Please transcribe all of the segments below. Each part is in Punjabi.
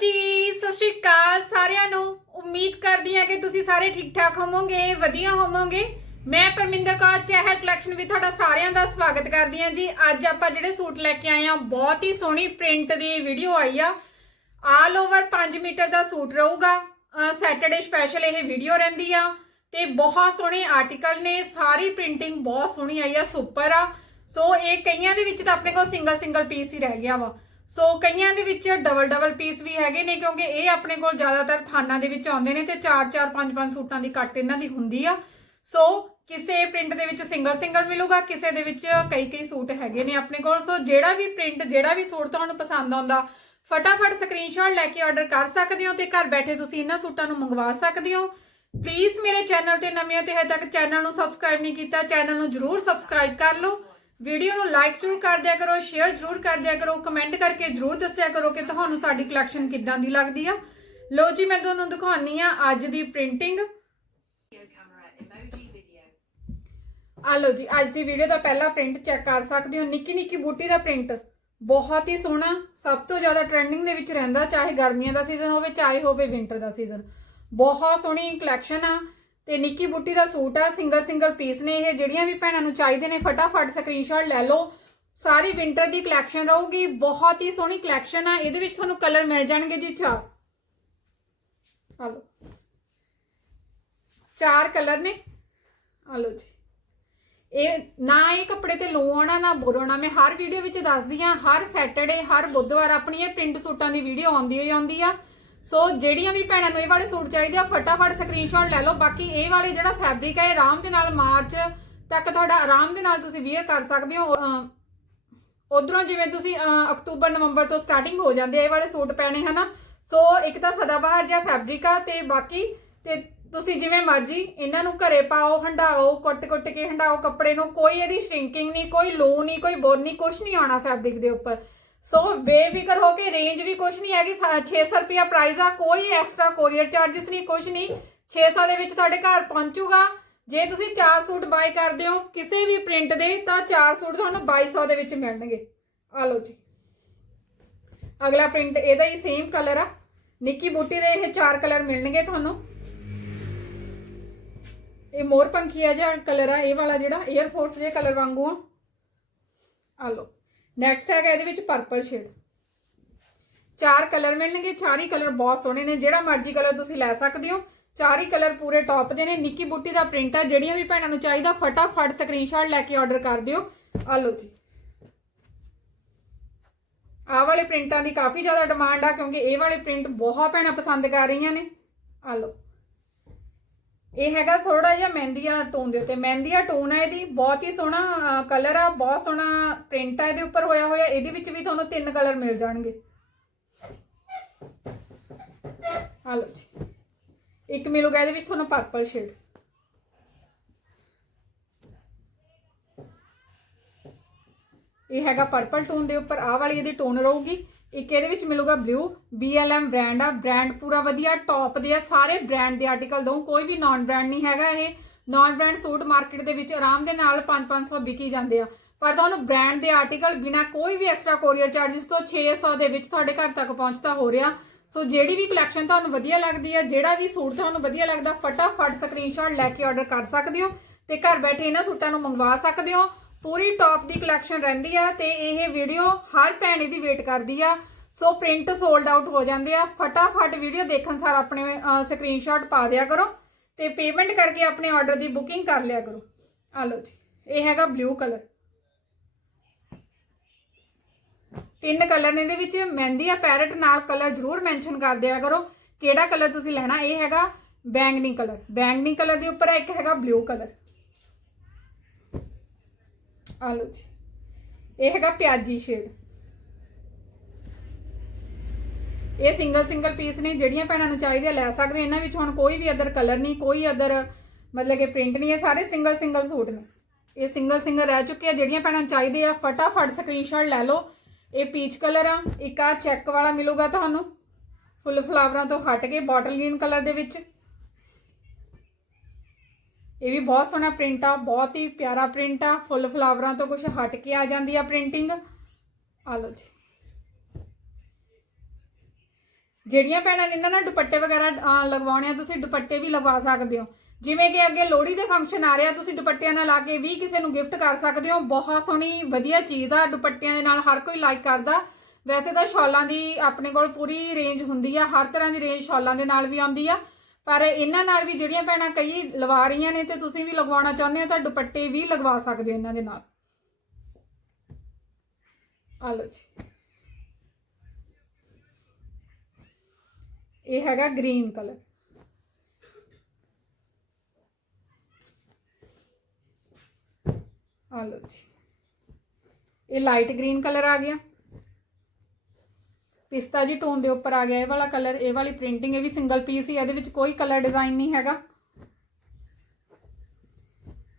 ਜੀ, ਸਤਿ ਸ਼੍ਰੀ ਅਕਾਲ ਸਾਰਿਆਂ ਨੂੰ। ਉਮੀਦ ਕਰਦੀ ਹਾਂ ਕਿ ਤੁਸੀਂ ਸਾਰੇ ਠੀਕ ਠਾਕ ਹੋਵੋਗੇ, ਵਧੀਆ ਹੋਵੋਗੇ। ਮੈਂ ਪਰਮਿੰਦਰ ਕੌਰ, ਚਹਿਲ ਕਲੈਕਸ਼ਨ ਵਿੱਚ ਤੁਹਾਡਾ ਸਾਰਿਆਂ ਦਾ ਸਵਾਗਤ ਕਰਦੀ ਹਾਂ ਜੀ। ਅੱਜ ਆਪਾਂ ਜਿਹੜੇ ਸੂਟ ਲੈ ਕੇ ਆਏ ਆ ਬਹੁਤ ਹੀ ਸੋਹਣੀ ਪ੍ਰਿੰਟ ਦੀ ਵੀਡੀਓ ਆਈ ਆ। ਆਲ ਓਵਰ 5 ਮੀਟਰ ਦਾ ਸੂਟ ਰਹੂਗਾ। ਸੈਟਰਡੇ ਸਪੈਸ਼ਲ ਇਹ ਵੀਡੀਓ ਰਹਿੰਦੀ ਆ ਤੇ ਬਹੁਤ ਸੋਹਣੇ ਆਰਟੀਕਲ ਨੇ। ਸਾਰੀ ਪ੍ਰਿੰਟਿੰਗ ਬਹੁਤ ਸੋਹਣੀ ਆਈ ਆ ਸੁਪਰ ਆ। ਸੋ ਇਹ ਕਈਆਂ ਦੇ ਵਿੱਚ ਤਾਂ ਆਪਣੇ ਕੋਲ ਸਿੰਗਲ ਸਿੰਗਲ ਪੀਸ ਹੀ ਰਹਿ ਗਿਆ ਵਾ। ਸੋ ਕਈਆਂ ਦੇ ਵਿੱਚ ਡਬਲ ਡਬਲ ਪੀਸ ਵੀ ਹੈਗੇ ਨੇ ਕਿਉਂਕਿ ਇਹ ਆਪਣੇ ਕੋਲ ਜ਼ਿਆਦਾਤਰ ਥਾਨਾਂ ਦੇ ਵਿੱਚ ਆਉਂਦੇ ਨੇ ਤੇ 4 4 5 5 ਸੂਟਾਂ ਦੀ ਕੱਟ ਇਹਨਾਂ ਦੀ ਹੁੰਦੀ ਆ। ਸੋ ਕਿਸੇ ਪ੍ਰਿੰਟ ਦੇ ਵਿੱਚ ਸਿੰਗਲ ਸਿੰਗਲ ਮਿਲੂਗਾ, ਕਿਸੇ ਦੇ ਵਿੱਚ ਕਈ ਕਈ ਸੂਟ ਹੈਗੇ ਨੇ ਆਪਣੇ ਕੋਲ। ਸੋ ਜਿਹੜਾ ਵੀ ਪ੍ਰਿੰਟ ਜਿਹੜਾ ਵੀ ਸੂਟ ਤੁਹਾਨੂੰ ਪਸੰਦ ਆਉਂਦਾ, ਫਟਾਫਟ ਸਕਰੀਨਸ਼ਾਟ ਲੈ ਕੇ ਆਰਡਰ ਕਰ ਸਕਦੇ ਹੋ ਤੇ ਘਰ ਬੈਠੇ ਤੁਸੀਂ ਇਹਨਾਂ ਸੂਟਾਂ ਨੂੰ ਮੰਗਵਾ ਸਕਦੇ ਹੋ। ਪਲੀਜ਼ ਮੇਰੇ ਚੈਨਲ ਤੇ ਨਵੇਂ ਹੋ ਤੇ ਹਜੇ ਤੱਕ ਚੈਨਲ ਨੂੰ ਸਬਸਕ੍ਰਾਈਬ ਨਹੀਂ ਕੀਤਾ ਚੈਨਲ ਨੂੰ ਜਰੂਰ ਸਬਸਕ੍ਰਾਈਬ ਕਰ ਲਓ। ਵੀਡੀਓ ਨੂੰ ਲਾਈਕ ਜ਼ਰੂਰ ਕਰ ਦਿਆ ਕਰੋ, ਸ਼ੇਅਰ ਜ਼ਰੂਰ ਕਰ ਦਿਆ ਕਰੋ, ਕਮੈਂਟ ਕਰਕੇ ਜ਼ਰੂਰ ਦੱਸਿਆ ਕਰੋ ਕਿ ਤੁਹਾਨੂੰ ਸਾਡੀ ਕਲੈਕਸ਼ਨ ਕਿੱਦਾਂ ਦੀ ਲੱਗਦੀ ਆ। ਲੋ ਜੀ, ਮੈਂ ਤੁਹਾਨੂੰ ਦਿਖਾਉਣੀ ਆ ਅੱਜ ਦੀ ਪ੍ਰਿੰਟਿੰਗ। ਆ ਲੋ ਜੀ, ਅੱਜ ਦੀ ਵੀਡੀਓ ਦਾ ਪਹਿਲਾ ਪ੍ਰਿੰਟ ਚੈੱਕ ਕਰ ਸਕਦੇ ਹੋ। ਨਿੱਕੀ ਨਿੱਕੀ ਬੂਟੀ ਦਾ ਪ੍ਰਿੰਟ। ਬਹੁਤ ਹੀ ਸੋਹਣਾ, ਸਭ ਤੋਂ ਜ਼ਿਆਦਾ ਟ੍ਰੈਂਡਿੰਗ ਦੇ ਵਿੱਚ ਰਹਿੰਦਾ, ਚਾਹੇ ਗਰਮੀਆਂ ਦਾ ਸੀਜ਼ਨ ਹੋਵੇ, ਚਾਹੇ ਹੋਵੇ ਵਿੰਟਰ ਦਾ ਸੀਜ਼ਨ ਬਹੁਤ ਸੋਹਣੀ ਕਲੈਕਸ਼ਨ ਆ। ਤੇ ਨਿੱਕੀ ਬੁੱਟੀ ਦਾ ਸੂਟ ਆ ਸਿੰਗਲ ਸਿੰਗਲ ਪੀਸ ਨੇ ਇਹ, ਜਿਹੜੀਆਂ ਵੀ ਭੈਣਾਂ ਨੂੰ ਚਾਹੀਦੇ ਨੇ, ਫਟਾਫਟ ਸਕਰੀਨਸ਼ਾਟ ਲੈ ਲਓ। ਸਾਰੀ ਵਿੰਟਰ ਦੀ ਕਲੈਕਸ਼ਨ ਰਹੂਗੀ, ਬਹੁਤ ਹੀ ਸੋਹਣੀ ਕਲੈਕਸ਼ਨ ਆ, ਇਹਦੇ ਵਿੱਚ ਤੁਹਾਨੂੰ ਕਲਰ ਮਿਲ ਜਾਣਗੇ ਜੀ ਚਾਰ। ਆ ਚਾਰ ਕਲਰ ਨੇ। ਆ ਜੀ। ਇਹ ਨਾ ਇਹ ਕੱਪੜੇ ਤੇ ਲੋ ਆਉਣਾ ਨਾ ਬੁਰ ਮੈਂ ਹਰ ਵੀਡੀਓ ਵਿੱਚ ਦੱਸਦੀ ਆ, ਹਰ ਸੈਟਰਡੇ ਹਰ ਬੁੱਧਵਾਰ ਆਪਣੀ ਇਹ ਪ੍ਰਿੰਟ ਸੂਟਾਂ ਦੀ ਵੀਡੀਓ ਆਉਂਦੀ ਹੋਈ ਆਉਂਦੀ ਆ। ਸੋ ਜਿਹੜੀਆਂ ਵੀ ਭੈਣਾਂ ਨੂੰ ਇਹ ਵਾਲੇ ਸੂਟ ਚਾਹੀਦੇ ਆ, ਫਟਾਫਟ ਸਕਰੀਨਸ਼ਾਟ ਲੈ ਲਓ। ਬਾਕੀ ਇਹ ਵਾਲੇ ਜਿਹੜਾ ਫੈਬਰਿਕ ਹੈ ਇਹ ਆਰਾਮ ਦੇ ਨਾਲ ਮਾਰਚ ਤੱਕ ਤੁਹਾਡਾ ਆਰਾਮ ਦੇ ਨਾਲ ਤੁਸੀਂ ਵੇਅਰ ਕਰ ਸਕਦੇ ਹੋ। ਉਧਰੋਂ ਜਿਵੇਂ ਤੁਸੀਂ ਅਕਤੂਬਰ, ਨਵੰਬਰ ਤੋਂ ਸਟਾਰਟਿੰਗ ਹੋ ਜਾਂਦੇ ਆ ਇਹ ਵਾਲੇ ਸੂਟ ਪੈਣੇ ਹਨਾ? ਸੋ ਇੱਕ ਤਾਂ ਸਦਾਬਹਾਰ ਜਿਹਾ ਫੈਬਰਿਕ ਆ ਤੇ ਬਾਕੀ ਤੇ ਤੁਸੀਂ ਜਿਵੇਂ ਮਰਜ਼ੀ ਇਹਨਾਂ ਨੂੰ ਘਰੇ ਪਾਓ, ਹੰਡਾਓ, ਕੁੱਟ-ਕੁੱਟ ਕੇ ਹੰਡਾਓ ਕੱਪੜੇ ਨੂੰ। ਕੋਈ ਇਹਦੀ ਸ਼੍ਰਿੰਕਿੰਗ ਨਹੀਂ, ਕੋਈ ਲੋ ਨਹੀਂ, ਕੋਈ ਬੋਰ ਨਹੀਂ ਕੁਝ ਨਹੀਂ ਆਉਣਾ ਫੈਬਰਿਕ ਦੇ ਉੱਪਰ। ਸੋ ਬੇਫਿਕਰ ਹੋ ਕੇ ਰੇਂਜ ਵੀ ਕੁਝ ਨਹੀਂ ਹੈਗੀ 600 ਰੁਪਿਆ ਪ੍ਰਾਈਸ ਆ, ਕੋਈ ਐਕਸਟਰਾ ਕੋਰੀਅਰ ਚਾਰजेस ਨਹੀਂ ਕੁਝ ਨਹੀਂ। 600 ਦੇ ਵਿੱਚ ਤੁਹਾਡੇ ਘਰ ਪਹੁੰਚੂਗਾ। ਜੇ ਤੁਸੀਂ ਚਾਰ ਸੂਟ ਬਾਈ ਕਰਦੇ ਹੋ ਕਿਸੇ ਵੀ ਪ੍ਰਿੰਟ ਦੇ, ਤਾਂ ਚਾਰ ਸੂਟ ਤੁਹਾਨੂੰ 2200 ਦੇ ਵਿੱਚ ਮਿਲਣਗੇ। ਆ ਲਓ ਜੀ। ਅਗਲਾ ਪ੍ਰਿੰਟ ਇਹਦਾ ਹੀ ਸੇਮ ਕਲਰ ਆ। ਨਿੱਕੀ ਬੂਟੀ ਦੇ ਇਹ ਚਾਰ ਕਲਰ ਮਿਲਣਗੇ ਤੁਹਾਨੂੰ। ਇਹ ਮੋਰ ਪੰਖੀ ਆ ਕਲਰ ਆ, ਇਹ ਵਾਲਾ ਜਿਹੜਾ 에ਅਰ ਫੋਰਸ ਦੇ ਕਲਰ ਵਾਂਗੂ ਆ। ਆ ਲਓ। ਨੈਕਸਟ ਹੈਗਾ ਇਹਦੇ ਵਿੱਚ ਪਰਪਲ ਸ਼ੇਡ ਚਾਰ ਕਲਰ ਮਿਲਣਗੇ, ਚਾਰ ਹੀ ਕਲਰ ਬਹੁਤ ਸੋਹਣੇ ਨੇ, ਜਿਹੜਾ ਮਰਜ਼ੀ ਕਲਰ ਤੁਸੀਂ ਲੈ ਸਕਦੇ ਹੋ। ਚਾਰ ਹੀ ਕਲਰ ਪੂਰੇ ਟੌਪ ਦੇ ਨੇ। ਨਿੱਕੀ ਬੁੱਟੀ ਦਾ ਪ੍ਰਿੰਟ ਆ, ਜਿਹੜੀਆਂ ਵੀ ਭੈਣਾਂ ਨੂੰ ਚਾਹੀਦਾ, ਫਟਾਫਟ ਸਕਰੀਨਸ਼ਾਟ ਲੈ ਕੇ ਆਰਡਰ ਕਰ ਦਿਓ। ਆ ਲਓ ਜੀ। ਆ ਵਾਲੇ ਪ੍ਰਿੰਟਾਂ ਦੀ ਕਾਫੀ ਜ਼ਿਆਦਾ ਡਿਮਾਂਡ ਆ, ਕਿਉਂਕਿ ਇਹ ਵਾਲੇ ਪ੍ਰਿੰਟ ਬਹੁਤ ਭੈਣਾਂ ਪਸੰਦ ਕਰ ਰਹੀਆਂ ਨੇ। ਆ ਲਓ। ਇਹ ਹੈਗਾ ਥੋੜਾ ਜਿਹਾ ਮਹਿੰਦੀਆ ਟੋਨ ਦੇ ਉੱਤੇ। ਮਹਿੰਦੀਆ ਟੋਨ ਹੈ ਇਹਦੀ, ਬਹੁਤ ਹੀ ਸੋਹਣਾ ਕਲਰ ਆ, ਬਹੁਤ ਸੋਹਣਾ ਪ੍ਰਿੰਟ ਆ ਇਹਦੇ ਉੱਪਰ ਹੋਇਆ ਹੋਇਆ। ਇਹਦੇ ਵਿੱਚ ਵੀ ਤੁਹਾਨੂੰ ਤਿੰਨ ਕਲਰ ਮਿਲ ਜਾਣਗੇ। ਆ ਲਓ ਜੀ। ਇੱਕ ਮਿਲੂਗਾ ਇਹਦੇ ਵਿੱਚ ਤੁਹਾਨੂੰ ਪਰਪਲ ਸ਼ੇਡ ਇਹ ਹੈਗਾ ਪਰਪਲ ਟੋਨ ਦੇ ਉੱਪਰ। ਆਹ ਵਾਲੀ ਇਹਦੀ ਟੋਨ ਰਹੂਗੀ। ਇੱਕ ਇਹਦੇ ਵਿੱਚ ਮਿਲੂਗਾ ਬਲੂ BLM ਬ੍ਰਾਂਡ ਆ ਬ੍ਰਾਂਡ ਪੂਰਾ ਵਧੀਆ ਟੌਪ ਦੇ ਆ, ਸਾਰੇ ਬ੍ਰਾਂਡ ਦੇ ਆਰਟੀਕਲ ਦਊ, ਕੋਈ ਵੀ ਨਾਨ ਬ੍ਰਾਂਡ ਨਹੀਂ ਹੈਗਾ ਇਹ। ਨਾਨ ਬ੍ਰਾਂਡ ਸੂਟ ਮਾਰਕੀਟ ਦੇ ਵਿੱਚ ਆਰਾਮ ਦੇ ਨਾਲ 5-500 ਵਿਕੀ ਜਾਂਦੇ ਆ। ਪਰ ਤੁਹਾਨੂੰ ਬ੍ਰਾਂਡ ਦੇ ਆਰਟੀਕਲ ਬਿਨਾ ਕੋਈ ਵੀ ਐਕਸਟਰਾ ਕੋਰੀਅਰ ਚਾਰजेस ਤੋਂ 600 ਦੇ ਵਿੱਚ ਤੁਹਾਡੇ ਘਰ ਤੱਕ ਪਹੁੰਚਦਾ ਹੋ ਰਿਹਾ। ਸੋ ਜਿਹੜੀ ਵੀ ਕਲੈਕਸ਼ਨ ਤੁਹਾਨੂੰ ਵਧੀਆ ਲੱਗਦੀ ਹੈ ਜਿਹੜਾ ਵੀ ਸੂਟ ਤੁਹਾਨੂੰ ਵਧੀਆ ਲੱਗਦਾ, ਫਟਾਫਟ ਸਕਰੀਨਸ਼ਾਟ ਲੈ ਕੇ ਆਰਡਰ ਕਰ ਸਕਦੇ ਹੋ ਤੇ ਘਰ ਬੈਠੇ ਇਹਨਾਂ ਸੂਟਾਂ ਨੂੰ ਮੰਗਵਾ ਸਕਦੇ ਹੋ। ਪੂਰੀ ਟੌਪ ਦੀ ਕਲੈਕਸ਼ਨ ਰਹਿੰਦੀ ਆ ਤੇ ਇਹ ਵੀਡੀਓ ਹਰ ਭੈਣ ਦੀ ਵੇਟ ਕਰਦੀ ਆ। ਸੋ ਪ੍ਰਿੰਟ ਸੋਲਡ ਆਊਟ ਹੋ ਜਾਂਦੇ ਆ। ਫਟਾਫਟ ਵੀਡੀਓ ਦੇਖਣ ਸਾਰ ਆਪਣੇ ਸਕਰੀਨਸ਼ਾਟ ਪਾ ਦਿਆ ਕਰੋ ਤੇ ਪੇਮੈਂਟ ਕਰਕੇ ਆਪਣੇ ਆਰਡਰ ਦੀ ਬੁਕਿੰਗ ਕਰ ਲਿਆ ਕਰੋ। ਆ ਲਓ ਜੀ, ਇਹ ਹੈਗਾ ਬਲੂ ਕਲਰ ਤਿੰਨ ਕਲਰ ਨੇ ਇਹਦੇ ਵਿੱਚ। ਮਹਿੰਦੀ ਆ ਪੈਰਟ ਨਾਲ ਕਲਰ ਜ਼ਰੂਰ ਮੈਂਸ਼ਨ ਕਰ ਦਿਆ ਕਰੋ। ਕਿਹੜਾ ਕਲਰ ਤੁਸੀਂ ਲੈਣਾ? ਇਹ ਹੈਗਾ ਬੈਂਗਨੀ ਕਲਰ ਬੈਂਗਨੀ ਕਲਰ ਦੇ ਉੱਪਰ ਇੱਕ ਹੈਗਾ ਬਲੂ ਕਲਰ ਆ ਲਓ ਜੀ। ਇਹ ਹੈਗਾ ਪਿਆਜੀ ਸ਼ੇਡ। ਇਹ ਸਿੰਗਲ ਸਿੰਗਲ ਪੀਸ ਨੇ, ਜਿਹੜੀਆਂ ਭੈਣਾਂ ਨੂੰ ਚਾਹੀਦੇ ਲੈ ਸਕਦੇ। ਇਹਨਾਂ ਵਿੱਚ ਹੁਣ ਕੋਈ ਵੀ ਅਦਰ ਕਲਰ ਨਹੀਂ, ਕੋਈ ਅਦਰ ਮਤਲਬ ਕਿ ਪ੍ਰਿੰਟ ਨਹੀਂ। ਇਹ ਸਾਰੇ ਸਿੰਗਲ ਸਿੰਗਲ ਸੂਟ ਨੇ। ਇਹ ਸਿੰਗਲ ਸਿੰਗਲ ਰਹਿ ਚੁੱਕੇ ਆ। ਜਿਹੜੀਆਂ ਭੈਣਾਂ ਨੂੰ ਚਾਹੀਦੇ ਆ, ਫਟਾਫਟ ਸਕਰੀਨਸ਼ਾਟ ਲੈ ਲਓ। ਇਹ ਪੀਚ ਕਲਰ ਆ। ਇੱਕ ਆ ਚੈੱਕ ਵਾਲਾ ਮਿਲੂਗਾ ਤੁਹਾਨੂੰ। ਫੁੱਲ ਫਲਾਵਰਾਂ ਤੋਂ ਹਟ ਕੇ ਬੋਟਲ ਗ੍ਰੀਨ ਕਲਰ ਦੇ ਵਿੱਚ। ਇਹ ਵੀ ਬਹੁਤ ਸੋਹਣਾ ਪ੍ਰਿੰਟ ਆ, ਬਹੁਤ ਹੀ ਪਿਆਰਾ ਪ੍ਰਿੰਟ ਆ, ਫੁੱਲ ਫਲਾਵਰਾਂ ਤੋਂ ਕੁਝ ਹਟ ਕੇ ਆ ਜਾਂਦੀ ਆ ਪ੍ਰਿੰਟਿੰਗ ਆ ਲਓ ਜੀ। ਜਿਹੜੀਆਂ ਭੈਣਾਂ ਨੇ ਨਾ ਦੁਪੱਟੇ ਵਗੈਰਾ ਲਗਵਾਉਣੇ ਆ, ਤੁਸੀਂ ਦੁਪੱਟੇ ਵੀ ਲਗਵਾ ਸਕਦੇ ਹੋ। ਜਿਵੇਂ ਕਿ ਅੱਗੇ ਲੋਹੜੀ ਦੇ ਫੰਕਸ਼ਨ ਆ ਰਿਹਾ, ਤੁਸੀਂ ਦੁਪੱਟਿਆਂ ਨਾਲ ਲਾ ਕੇ ਵੀ ਕਿਸੇ ਨੂੰ ਗਿਫਟ ਕਰ ਸਕਦੇ ਹੋ। ਬਹੁਤ ਸੋਹਣੀ, ਵਧੀਆ ਚੀਜ਼ ਆ ਦੁਪੱਟਿਆਂ ਦੇ ਨਾਲ, ਹਰ ਕੋਈ ਲਾਈਕ ਕਰਦਾ। ਵੈਸੇ ਤਾਂ ਸ਼ਾਲਾਂ ਦੀ ਆਪਣੇ ਕੋਲ ਪੂਰੀ ਰੇਂਜ ਹੁੰਦੀ ਆ, ਹਰ ਤਰ੍ਹਾਂ ਦੀ ਰੇਂਜ ਸ਼ਾਲਾਂ ਦੇ ਨਾਲ ਵੀ ਆਉਂਦੀ ਆ। ਪਰ ਇਹਨਾਂ ਨਾਲ ਵੀ ਜਿਹੜੀਆਂ ਭੈਣਾਂ ਕਈ ਲਵਾ ਰਹੀਆਂ ਨੇ ਤੇ ਤੁਸੀਂ ਵੀ ਲਗਵਾਉਣਾ ਚਾਹੁੰਦੇ ਹੋ ਤਾਂ ਦੁਪੱਟੇ ਵੀ ਲਗਵਾ ਸਕਦੇ ਹੋ ਇਹਨਾਂ ਦੇ ਨਾਲ। ਆ ਲਓ ਜੀ। ਇਹ ਹੈਗਾ ਗ੍ਰੀਨ ਕਲਰ। ਆ ਲਓ ਜੀ। ਇਹ ਲਾਈਟ ਗ੍ਰੀਨ ਕਲਰ ਆ ਗਿਆ। ਪਿਸਤਾ ਜੀ ਟੋਨ ਦੇ ਉੱਪਰ ਆ ਗਿਆ, ਇਹ ਵਾਲਾ ਕਲਰ ਇਹ ਵਾਲੀ ਪ੍ਰਿੰਟਿੰਗ ਇਹ ਵੀ ਸਿੰਗਲ ਪੀਸ ਹੀ ਇਹਦੇ ਵਿੱਚ ਕੋਈ ਕਲਰ ਡਿਜ਼ਾਈਨ ਨਹੀਂ ਹੈਗਾ।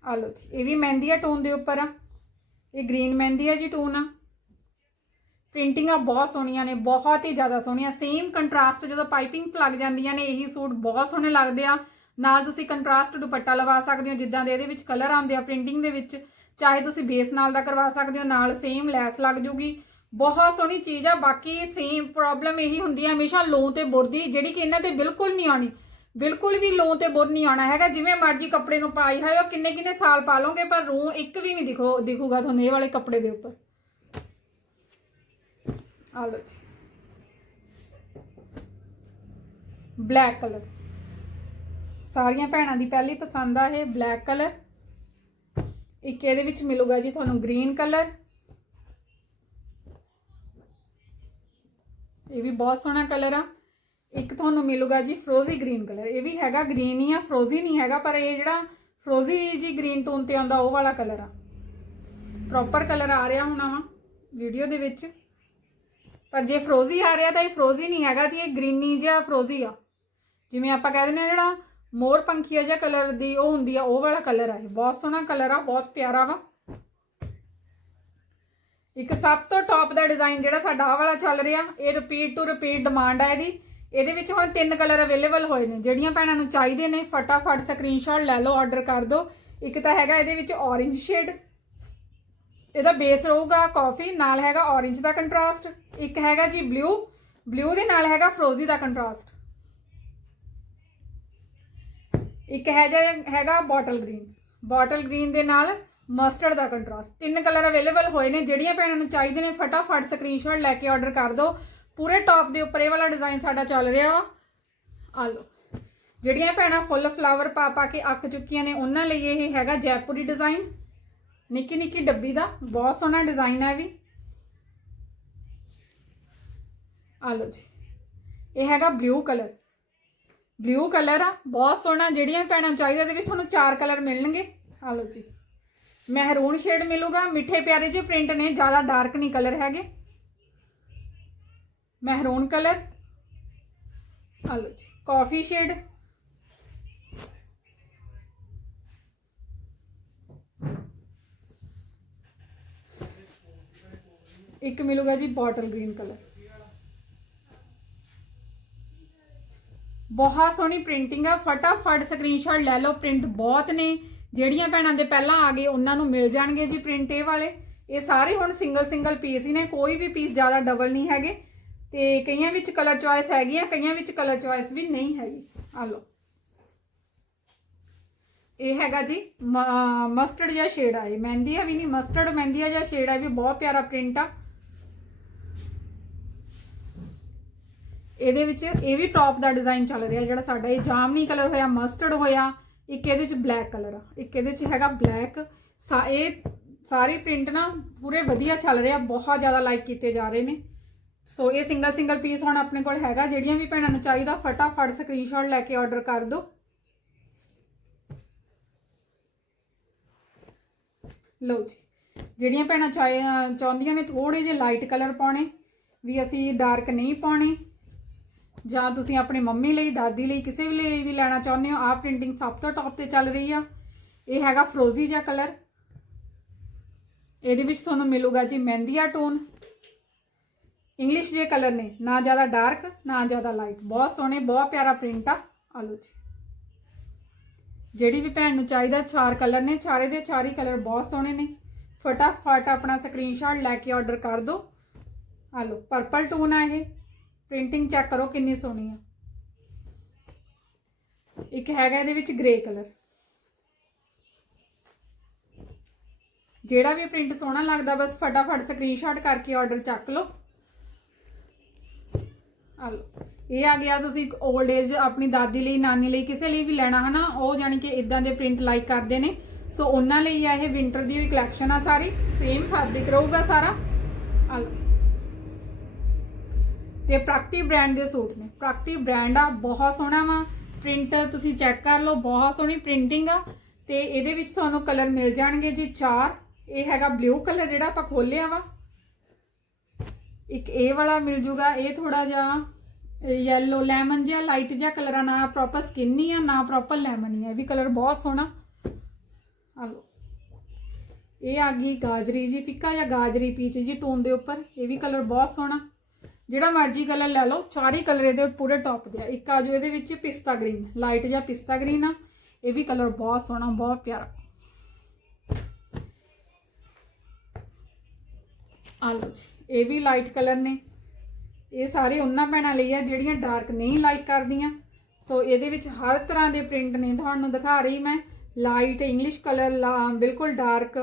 ਆ ਲਓ ਜੀ, ਇਹ ਵੀ ਮਹਿੰਦੀ ਆ ਟੋਨ ਦੇ ਉੱਪਰ ਆ। ਇਹ ਗ੍ਰੀਨ ਮਹਿੰਦੀ ਆ ਜੀ ਟੋਨ ਆ। ਪ੍ਰਿੰਟਿੰਗਾਂ ਬਹੁਤ ਸੋਹਣੀਆਂ ਨੇ, ਬਹੁਤ ਹੀ ਜ਼ਿਆਦਾ ਸੋਹਣੀਆਂ। ਸੇਮ ਕੰਟਰਾਸਟ ਜਦੋਂ ਪਾਈਪਿੰਗਸ ਲੱਗ ਜਾਂਦੀਆਂ ਨੇ, ਇਹੀ ਸੂਟ ਬਹੁਤ ਸੋਹਣੇ ਲੱਗਦੇ ਆ। ਨਾਲ ਤੁਸੀਂ ਕੰਟਰਾਸਟ ਦੁਪੱਟਾ ਲਵਾ ਸਕਦੇ ਹੋ, ਜਿੱਦਾਂ ਦੇ ਇਹਦੇ ਵਿੱਚ ਕਲਰ ਆਉਂਦੇ ਆ ਪ੍ਰਿੰਟਿੰਗ ਦੇ ਵਿੱਚ। ਚਾਹੇ ਤੁਸੀਂ ਬੇਸ ਨਾਲ ਦਾ ਕਰਵਾ ਸਕਦੇ ਹੋ, ਨਾਲ ਸੇਮ ਲੈਸ ਲੱਗ ਜੂਗੀ। ਬਹੁਤ ਸੋਹਣੀ ਚੀਜ਼ ਆ, ਬਾਕੀ ਸੇਮ ਪ੍ਰੋਬਲਮ ਇਹੀ ਹੁੰਦੀ ਆ ਹਮੇਸ਼ਾ ਲੋਂ ਤੇ ਬੁਰ ਦੀ, ਜਿਹੜੀ ਕਿ ਇਹਨਾਂ ਤੇ ਬਿਲਕੁਲ ਨਹੀਂ ਆਉਣੀ। ਬਿਲਕੁਲ ਵੀ ਲੋਂ ਤੇ ਬੁਰ ਨਹੀਂ ਆਉਣਾ ਹੈਗਾ, ਜਿਵੇਂ ਮਰਜ਼ੀ ਕੱਪੜੇ ਨੂੰ ਪਾਈ ਹੋਇਓ ਕਿੰਨੇ ਕਿੰਨੇ ਸਾਲ ਪਾ ਲਓਗੇ, ਪਰ ਰੂੰ ਇੱਕ ਵੀ ਨਹੀਂ ਦਿਖੋ, ਦਿਖੂਗਾ ਤੁਹਾਨੂੰ ਇਹ ਵਾਲੇ ਕੱਪੜੇ ਦੇ ਉੱਪਰ। ਆ ਲਓ ਜੀ। ਬਲੈਕ ਕਲਰ ਸਾਰੀਆਂ ਭੈਣਾਂ ਦੀ ਪਹਿਲੀ ਪਸੰਦ ਆ ਇਹ ਬਲੈਕ ਕਲਰ ਇੱਕ ਇਹਦੇ ਵਿੱਚ ਮਿਲੂਗਾ ਜੀ ਤੁਹਾਨੂੰ ਗ੍ਰੀਨ ਕਲਰ ਇਹ ਵੀ ਬਹੁਤ ਸੋਹਣਾ ਕਲਰ ਆ। ਇੱਕ ਤੁਹਾਨੂੰ ਮਿਲੂਗਾ ਜੀ ਫਰੋਜ਼ੀ ਗ੍ਰੀਨ ਕਲਰ। ਇਹ ਵੀ ਹੈਗਾ ਗ੍ਰੀਨ ਹੀ ਆ ਫਰੋਜ਼ੀ ਨਹੀਂ ਹੈਗਾ, ਪਰ ਇਹ ਜਿਹੜਾ ਫਰੋਜ਼ੀ ਜੀ ਗ੍ਰੀਨ ਟੋਨ ਤੇ ਆਉਂਦਾ, ਉਹ ਵਾਲਾ ਕਲਰ ਆ। ਪ੍ਰੋਪਰ ਕਲਰ ਆ ਰਿਹਾ ਹੋਣਾ ਵਾ ਵੀਡੀਓ ਦੇ ਵਿੱਚ। ਪਰ ਜੇ ਫਰੋਜ਼ੀ ਆ ਰਿਹਾ, ਤਾਂ ਇਹ ਫਰੋਜ਼ੀ ਨਹੀਂ ਹੈਗਾ ਜੀ, ਇਹ ਗ੍ਰੀਨੀ ਜਿਹਾ ਫਰੋਜ਼ੀ ਆ। ਜਿਵੇਂ ਆਪਾਂ ਕਹਿ ਦਿੰਦੇ ਆ ਜਿਹੜਾ ਮੋਰ ਪੰਖੀਆ ਜਿਹਾ ਕਲਰ ਦੀ ਉਹ ਹੁੰਦੀ ਆ, ਉਹ ਵਾਲਾ ਕਲਰ ਆ ਇਹ। ਬਹੁਤ ਸੋਹਣਾ ਕਲਰ ਆ, ਬਹੁਤ ਪਿਆਰਾ ਵਾ। ਇੱਕ ਸਭ ਤੋਂ ਟੌਪ ਦਾ ਡਿਜ਼ਾਈਨ ਜਿਹੜਾ ਸਾਡਾ ਆਹ ਵਾਲਾ ਚੱਲ ਰਿਹਾ, ਇਹ ਰਿਪੀਟ ਟੂ ਰਿਪੀਟ ਡਿਮਾਂਡ ਆ ਇਹਦੀ। ਇਹਦੇ ਵਿੱਚ ਹੁਣ ਤਿੰਨ ਕਲਰ ਅਵੇਲੇਬਲ ਹੋਏ ਨੇ, ਜਿਹੜੀਆਂ ਭੈਣਾਂ ਨੂੰ ਚਾਹੀਦੇ ਨੇ, ਫਟਾਫਟ ਸਕਰੀਨਸ਼ਾਟ ਲੈ ਲਓ ਆਰਡਰ ਕਰ ਦਿਓ ਇੱਕ ਤਾਂ ਹੈਗਾ ਇਹਦੇ ਵਿੱਚ orange ਸ਼ੇਡ ਇਹਦਾ ਬੇਸ ਰਹੂਗਾ ਕਾਫੀ ਨਾਲ ਹੈਗਾ orange ਦਾ ਕੰਟਰਾਸਟ ਇੱਕ ਹੈਗਾ ਜੀ ਬਲੂ ਬਲੂ ਦੇ ਨਾਲ ਹੈਗਾ ਫਰੋਜ਼ੀ ਦਾ ਕੰਟਰਾਸਟ ਇੱਕ ਹੈ ਜਾ ਹੈਗਾ ਬੋਟਲ ਗ੍ਰੀਨ ਬੋਟਲ ਗ੍ਰੀਨ ਦੇ ਨਾਲ ਮਸਟਰਡ ਦਾ ਕੰਟਰਾਸਟ ਤਿੰਨ ਕਲਰ ਅਵੇਲੇਬਲ ਹੋਏ ਨੇ, ਜਿਹੜੀਆਂ ਭੈਣਾਂ ਨੂੰ ਚਾਹੀਦੇ ਨੇ, ਫਟਾਫਟ ਸਕਰੀਨਸ਼ਾਟ ਲੈ ਕੇ ਆਰਡਰ ਕਰ ਦਿਓ। ਪੂਰੇ ਟੌਪ ਦੇ ਉੱਪਰ ਇਹ ਵਾਲਾ ਡਿਜ਼ਾਈਨ ਸਾਡਾ ਚੱਲ ਰਿਹਾ। ਵਾ ਆ ਲਓ। ਜਿਹੜੀਆਂ ਭੈਣਾਂ ਫੁੱਲ ਫਲਾਵਰ ਪਾ ਪਾ ਕੇ ਅੱਕ ਚੁੱਕੀਆਂ ਨੇ, ਉਹਨਾਂ ਲਈ ਇਹ ਹੈਗਾ ਜੈਪੁਰੀ ਡਿਜ਼ਾਈਨ ਨਿੱਕੀ ਨਿੱਕੀ ਡੱਬੀ ਦਾ, ਬਹੁਤ ਸੋਹਣਾ ਡਿਜ਼ਾਈਨ ਹੈ ਇਹ ਵੀ। ਆ ਲਓ ਜੀ। ਇਹ ਹੈਗਾ ਬਲੂ ਕਲਰ ਬਲੂ ਕਲਰ ਆ, ਬਹੁਤ ਸੋਹਣਾ, ਜਿਹੜੀਆਂ ਭੈਣਾਂ ਚਾਹੀਦਾ ਦੇ ਵਿੱਚ ਤੁਹਾਨੂੰ ਚਾਰ ਕਲਰ ਮਿਲਣਗੇ। ਆ ਲਓ ਜੀ। ਮਹਿਰੂਨ ਸ਼ੇਡ ਮਿਲੂਗਾ ਮਿੱਠੇ ਪਿਆਰੇ ਜਿਹੇ ਪ੍ਰਿੰਟ ਨੇ ਜ਼ਿਆਦਾ ਡਾਰਕ ਨਹੀਂ ਕਲਰ ਹੈਗੇ ਮਹਿਰੂਨ ਕਲਰ ਆ ਲਓ ਜੀ ਕਾਫੀ ਸ਼ੇਡ ਇੱਕ ਮਿਲੂਗਾ ਜੀ ਬੋਟਲ ਗ੍ਰੀਨ ਕਲਰ ਬਹੁਤ ਸੋਹਣੀ ਪ੍ਰਿੰਟਿੰਗ ਆ ਫਟਾਫਟ ਸਕਰੀਨਸ਼ਾਟ ਲੈ ਲਓ ਪ੍ਰਿੰਟ ਬਹੁਤ ਨੇ ਜਿਹੜੀਆਂ ਭੈਣਾਂ ਦੇ ਪਹਿਲਾਂ ਆ ਗਏ, ਉਹਨਾਂ ਨੂੰ ਮਿਲ ਜਾਣਗੇ ਜੀ ਪ੍ਰਿੰਟ ਇਹ ਵਾਲੇ। ਇਹ ਸਾਰੇ ਹੁਣ ਸਿੰਗਲ ਸਿੰਗਲ ਪੀਸ ਹੀ ਨੇ, ਕੋਈ ਵੀ ਪੀਸ ਜ਼ਿਆਦਾ ਡਬਲ ਨਹੀਂ ਹੈਗੇ। ਤੇ ਕਈਆਂ ਵਿੱਚ ਕਲਰ ਚੁਆਇਸ ਹੈਗੀ ਆ, ਕਈਆਂ ਵਿੱਚ ਕਲਰ ਚੁਆਇਸ ਵੀ ਨਹੀਂ ਹੈਗੀ। ਆ ਲਓ। ਇਹ ਹੈਗਾ ਜੀ ਮਸਟਰਡ ਜਾਂ ਸ਼ੇਡ ਆ ਇਹ। ਮਹਿੰਦੀਆ ਵੀ ਨਹੀਂ ਮਸਟਰਡ ਮਹਿੰਦੀਆ ਜਾਂ ਸ਼ੇਡ ਆ, ਇਹ ਵੀ ਬਹੁਤ ਪਿਆਰਾ ਪ੍ਰਿੰਟ ਆ। ਇਹਦੇ ਵਿੱਚ ਇਹ ਵੀ ਟੌਪ ਦਾ ਡਿਜ਼ਾਈਨ ਚੱਲ ਰਿਹਾ ਜਿਹੜਾ ਸਾਡਾ। ਇਹ ਜਾਮਨੀ ਕਲਰ ਹੋਇਆ ਮਸਟਰਡ ਹੋਇਆ ਇੱਕ ਇਹਦੇ 'ਚ ਬਲੈਕ ਕਲਰ ਆ, ਇੱਕ ਇਹਦੇ 'ਚ ਹੈਗਾ ਬਲੈਕ ਸਾ ਇਹ ਸਾਰੇ ਪ੍ਰਿੰਟ ਨਾ ਪੂਰੇ ਵਧੀਆ ਚੱਲ ਰਿਹਾ ਬਹੁਤ ਜ਼ਿਆਦਾ ਲਾਈਕ ਕੀਤੇ ਜਾ ਰਹੇ ਨੇ। ਸੋ ਇਹ ਸਿੰਗਲ ਸਿੰਗਲ ਪੀਸ ਹੁਣ ਆਪਣੇ ਕੋਲ ਹੈਗਾ, ਜਿਹੜੀਆਂ ਵੀ ਭੈਣਾਂ ਨੂੰ ਚਾਹੀਦਾ, ਫਟਾਫਟ ਸਕਰੀਨਸ਼ਾਟ ਲੈ ਕੇ ਆਰਡਰ ਕਰ ਦਿਓ। ਲਓ ਜੀ, ਜਿਹੜੀਆਂ ਭੈਣਾਂ ਚਾਹੇ ਚਾਹੁੰਦੀਆਂ ਨੇ ਥੋੜੇ ਜਿਹੇ ਲਾਈਟ ਕਲਰ ਪਾਉਣੇ, ਵੀ ਅਸੀਂ ਡਾਰਕ ਨਹੀਂ ਪਾਉਣੇ। ਜਾਂ ਤੁਸੀਂ ਆਪਣੀ ਮੰਮੀ ਲਈ, ਦਾਦੀ ਲਈ, ਕਿਸੇ ਵੀ ਲਈ ਵੀ ਲੈਣਾ ਚਾਹੁੰਦੇ ਹੋ, ਆਹ ਪ੍ਰਿੰਟਿੰਗ ਸਭ ਤੋਂ ਟੌਪ ਤੇ ਚੱਲ ਰਹੀ ਆ। ਇਹ ਹੈਗਾ ਫਰੋਜ਼ੀ ਜਿਹਾ ਕਲਰ ਇਹਦੇ ਵਿੱਚ ਤੁਹਾਨੂੰ ਮਿਲੂਗਾ ਜੀ ਮਹਿੰਦੀਆ ਟੋਨ ਇੰਗਲਿਸ਼ ਜੇ ਕਲਰ ਨੇ, ਨਾ ਜ਼ਿਆਦਾ ਡਾਰਕ ਨਾ ਜ਼ਿਆਦਾ ਲਾਈਟ ਬਹੁਤ ਸੋਹਣੇ, ਬਹੁਤ ਪਿਆਰਾ ਪ੍ਰਿੰਟ ਆ। ਆਲੋ ਜੀ। ਜਿਹੜੀ ਵੀ ਭੈਣ ਨੂੰ ਚਾਹੀਦਾ, ਚਾਰ ਕਲਰ ਨੇ, ਚਾਰੇ ਦੇ ਚਾਰੀ ਕਲਰ ਬਹੁਤ ਸੋਹਣੇ ਨੇ। ਫਟਾਫਟ ਆਪਣਾ ਸਕਰੀਨਸ਼ਾਟ ਲੈ ਕੇ ਆਰਡਰ ਕਰ ਦਿਓ। ਆ ਲਓ ਪਰਪਲ ਟੋਨ ਆ ਇਹ। ਪ੍ਰਿੰਟਿੰਗ ਚੈੱਕ ਕਰੋ ਕਿੰਨੀ ਸੋਹਣੀ ਆ। ਇੱਕ ਹੈਗਾ ਇਹਦੇ ਵਿੱਚ ਗ੍ਰੇ ਕਲਰ ਜਿਹੜਾ ਵੀ ਪ੍ਰਿੰਟ ਸੋਹਣਾ ਲੱਗਦਾ, ਬਸ ਫਟਾਫਟ ਸਕਰੀਨਸ਼ਾਟ ਕਰਕੇ ਆਰਡਰ ਚੱਕ ਲਓ। ਆ ਲਓ। ਇਹ ਆ ਗਿਆ ਤੁਸੀਂ 올ਡ ਏਜ ਆਪਣੀ ਦਾਦੀ ਲਈ, ਨਾਨੀ ਲਈ, ਕਿਸੇ ਲਈ ਵੀ ਲੈਣਾ, ਹਨਾ? ਉਹ ਜਾਨੀ ਕਿ ਇਦਾਂ ਦੇ ਪ੍ਰਿੰਟ ਲਾਈਕ ਕਰਦੇ ਨੇ। ਸੋ ਉਹਨਾਂ ਲਈ ਆ ਇਹ ਵਿੰਟਰ ਦੀ ਕਲੈਕਸ਼ਨ ਆ ਸਾਰੀ। ਸੇਮ ਫੈਬਰਿਕ ਰਹੂਗਾ ਸਾਰਾ। ਆ ਲਓ। ਤੇ ਪ੍ਰਾਕਤੀ ਬ੍ਰਾਂਡ ਦੇ ਸੂਟ ਨੇ। ਪ੍ਰਗਤੀ ਬ੍ਰਾਂਡ ਆ, ਬਹੁਤ ਸੋਹਣਾ ਵਾ। ਪ੍ਰਿੰਟ ਤੁਸੀਂ ਚੈੱਕ ਕਰ ਲਓ, ਬਹੁਤ ਸੋਹਣੀ ਪ੍ਰਿੰਟਿੰਗ ਆ। ਤੇ ਇਹਦੇ ਵਿੱਚ ਤੁਹਾਨੂੰ ਕਲਰ ਮਿਲ ਜਾਣਗੇ ਜੀ ਚਾਰ। ਇਹ ਹੈਗਾ ਬਲੂ ਕਲਰ ਜਿਹੜਾ ਆਪਾਂ ਖੋਲਿਆ ਵਾ। ਇੱਕ ਇਹ ਵਾਲਾ ਮਿਲ ਜੂਗਾ, ਇਹ ਥੋੜਾ ਜਿਹਾ ਯੈਲੋ ਲੈਮਨ ਜਿਹਾ ਲਾਈਟ ਜਿਹਾ ਕਲਰ ਆ ਨਾ ਪ੍ਰੋਪਰ ਸਕਿਨ ਨਹੀਂ ਆ, ਨਾ ਪ੍ਰੋਪਰ ਲੈਮਨ ਹੀ ਆ। ਇਹ ਵੀ ਕਲਰ ਬਹੁਤ ਸੋਹਣਾ। ਆ ਲਓ। ਇਹ ਆ ਗਈ ਗਾਜਰੀ ਜੀ, ਫਿੱਕਾ ਜਾਂ ਗਾਜਰੀ ਪੀਚ ਜੀ, ਟੋਨ ਦੇ ਉੱਪਰ। ਇਹ ਵੀ ਕਲਰ ਬਹੁਤ ਸੋਹਣਾ। ਜਿਹੜਾ ਮਰਜ਼ੀ ਕਲਰ ਲੈ ਲਓ, ਚਾਰੇ ਕਲਰ ਇਹਦੇ ਪੂਰੇ ਟੌਪ ਦੇ ਆ। ਇੱਕ ਆ ਜੋ ਇਹਦੇ ਵਿੱਚ ਪਿਸਤਾ ਗ੍ਰੀਨ ਲਾਈਟ ਜਾਂ ਪਿਸਤਾ ਗ੍ਰੀਨ ਆ। ਇਹ ਵੀ ਕਲਰ ਬਹੁਤ ਸੋਹਣਾ, ਬਹੁਤ ਪਿਆਰਾ। ਆ ਲਓ ਜੀ, ਇਹ ਵੀ ਲਾਈਟ ਕਲਰ ਨੇ। ਇਹ ਸਾਰੇ ਉਹਨਾਂ ਭੈਣਾਂ ਲਈ ਆ ਜਿਹੜੀਆਂ ਡਾਰਕ ਨਹੀਂ ਲਾਈਕ ਕਰਦੀਆਂ। ਸੋ ਇਹਦੇ ਵਿੱਚ ਹਰ ਤਰ੍ਹਾਂ ਦੇ ਪ੍ਰਿੰਟ ਨੇ। ਤੁਹਾਨੂੰ ਦਿਖਾ ਰਹੀ ਮੈਂ ਲਾਈਟ ਇੰਗਲਿਸ਼ ਕਲਰ ਬਿਲਕੁਲ ਡਾਰਕ